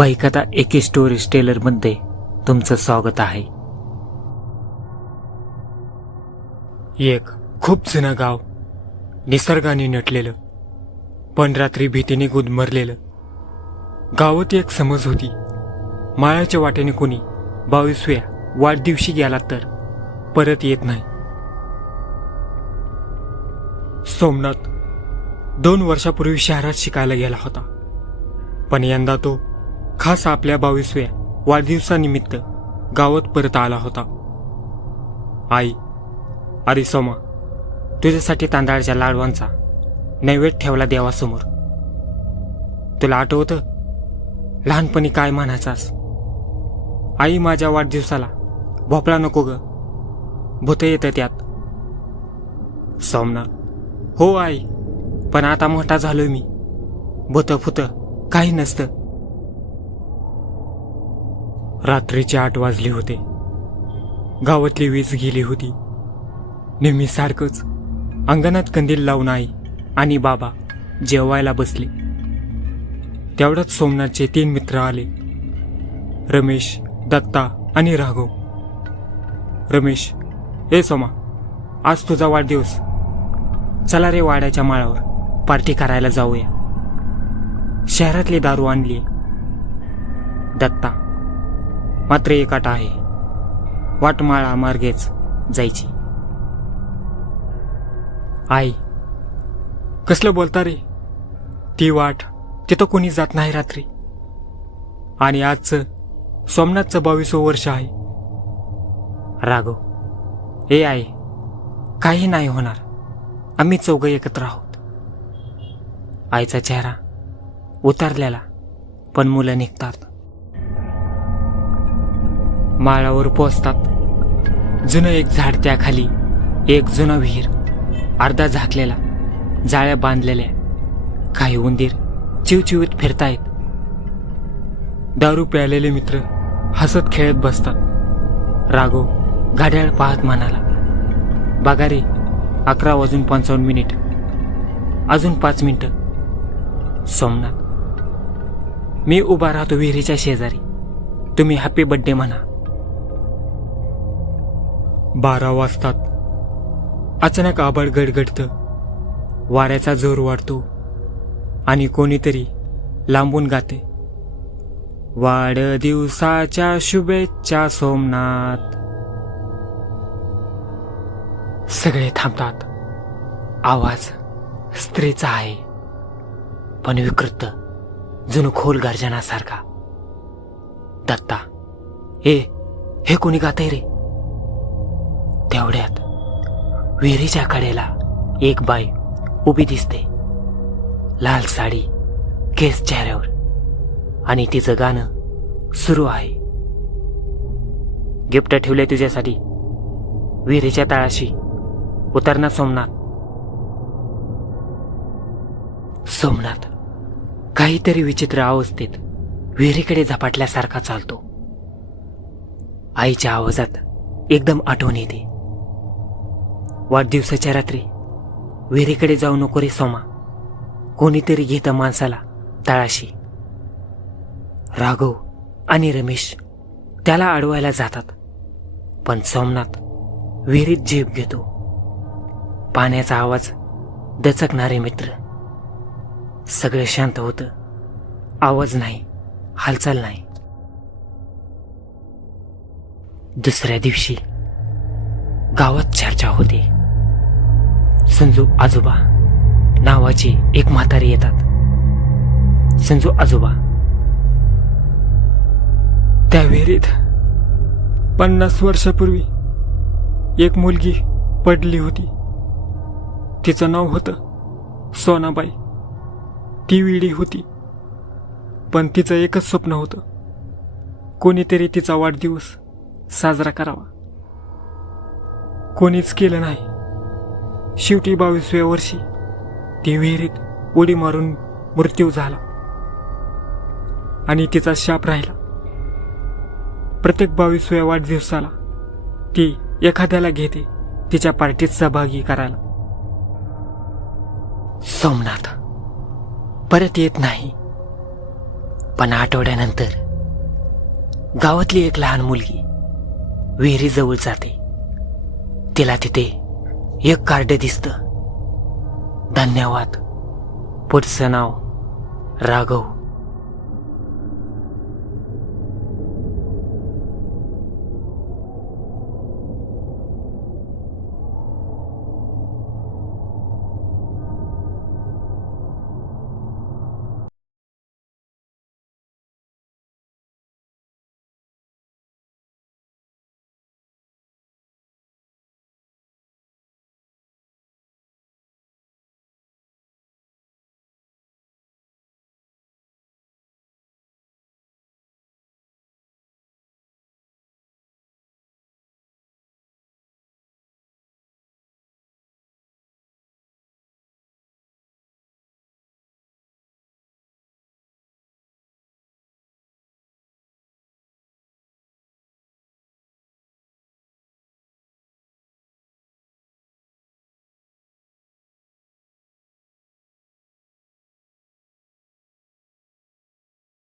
बाईकथा एके स्टोरी टेलरमध्ये तुमचं स्वागत आहे. एक खूप जुनं गाव. निसर्गाने नटलेलं. पण रात्री भीतीने गुदमरलेलं गावात एक समज होती. माळाच्या वाटेने कोणी बावीसव्या वाढदिवशी गेला तर परत येत नाही. सोमनाथ दोन वर्षापूर्वी शहरात शिकायला गेला होता. पण यंदा तो खास आपल्या बावीसव्या वाढदिवसानिमित्त गावात परत आला होता. आई अरे सोमा तुझ्यासाठी तांदळाच्या लाडवांचा नैवेद्य ठेवला देवासमोर. तुला आठवतं? लहानपणी काय म्हणायचास? आई माझ्या वाढदिवसाला भोपळा नको ग. भूत येतं त्यात. सोमनाथ हो आई पण आता मोठा झालोय मी. भूत फुत काही नसतं. रात्रीचे आठ वाजले होते. गावातली वीज गेली होती. नेहमी सारखंच अंगणात कंदील लावून आई आणि बाबा जेवायला बसले. तेवढ्यात सोमनाथचे तीन मित्र आले. रमेश दत्ता आणि राघव. रमेश ए सोमा आज तुझा वाढदिवस. चला रे वाड्याच्या माळावर पार्टी करायला जाऊया. शहरातली दारू आणली. दत्ता मात्र एक आहे. वाटमाळा मार्गेच जायची. आई कसलं बोलता रे? ती वाट तिथं कोणी जात नाही रात्री. आणि आजचं सोमनाथचं बावीसवं वर्ष आहे. राघव हे आई काही नाही होणार. आम्ही चौघं एकत्र आहोत. आईचा चेहरा उतरलेला पण मुलं निघतात. माळावर पोचतात. जुनं एक झाड त्याखाली एक जुनं विहीर अर्धा झाकलेला जाळ्या बांधलेल्या काही उंदीर चिवचिवीत फिरतायत. दारू प्यालेले मित्र हसत खेळत बसतात. राघव घड्याळ पाहत म्हणाला बघा रे अकरा वाजून पंचावन्न मिनिट. अजून पाच मिनिटं. सोमनाथ मी उभा राहतो विहिरीच्या शेजारी. तुम्ही हॅपी बर्थडे म्हणा. बारा वाजतात. अचानक आबाळ गडगडतं. वाऱ्याचा जोर वाढतो. आणि कोणीतरी लांबून गाते. वाढदिवसाच्या शुभेच्छा सोमनाथ. सगळे थांबतात. आवाज स्त्रीचा आहे. पण विकृत जुनं खोल गर्जनासारखा. दत्ता ए हे कोणी गाते रे? तेवढ्यात विहिरीच्या कडेला एक बाई उभी दिसते. लाल साडी केस चेहऱ्यावर आणि तिचं गाणं सुरू आहे. गिफ्ट ठेवले तुझ्यासाठी. विहिरीच्या तळाशी उतरणार सोमनाथ. सोमनाथ काहीतरी विचित्र अवस्थेत विहिरीकडे झपाटल्यासारखा चालतो. आईच्या आवाजात एकदम आठवण येते. वाढदिवसाच्या रात्री. विहिरीकडे जाऊ नको रे सोमा. कोणीतरी घेतं माणसाला तळाशी. राघव आणि रमेश त्याला अडवायला जातात. पण सोमनाथ विहिरीत झेप घेतो. पाण्याचा आवाज दचकणारे मित्र. सगळं शांत होतं. आवाज नाही हालचाल नाही. दुसऱ्या दिवशी गावात चर्चा होते. संजू आजोबा नावाचे एक म्हातारे येतात. संजू आजोबा. त्या विहिरीत पन्नास वर्षापूर्वी एक मुलगी पडली होती. तिचं नाव होतं सोनाबाई. ती विडी होती. पण तिचं एकच स्वप्न होतं. कोणीतरी तिचा वाढदिवस साजरा करावा. कोणीच केलं नाही. शेवटी बावीसव्या वर्षी ती विहिरीत उडी मारून मृत्यू झाला. आणि तिचा शाप राहिला. प्रत्येक बावीसव्या वाढदिवसाला ती एखाद्याला घेते तिच्या पार्टीत सहभागी करायला. सोमनाथ परत येत नाही. पण आठवड्यानंतर गावातली एक लहान मुलगी विहिरीजवळ जाते. तिला तिथे एक कार्ड दिसतं. धन्यवाद. पुढचं नाव राघव.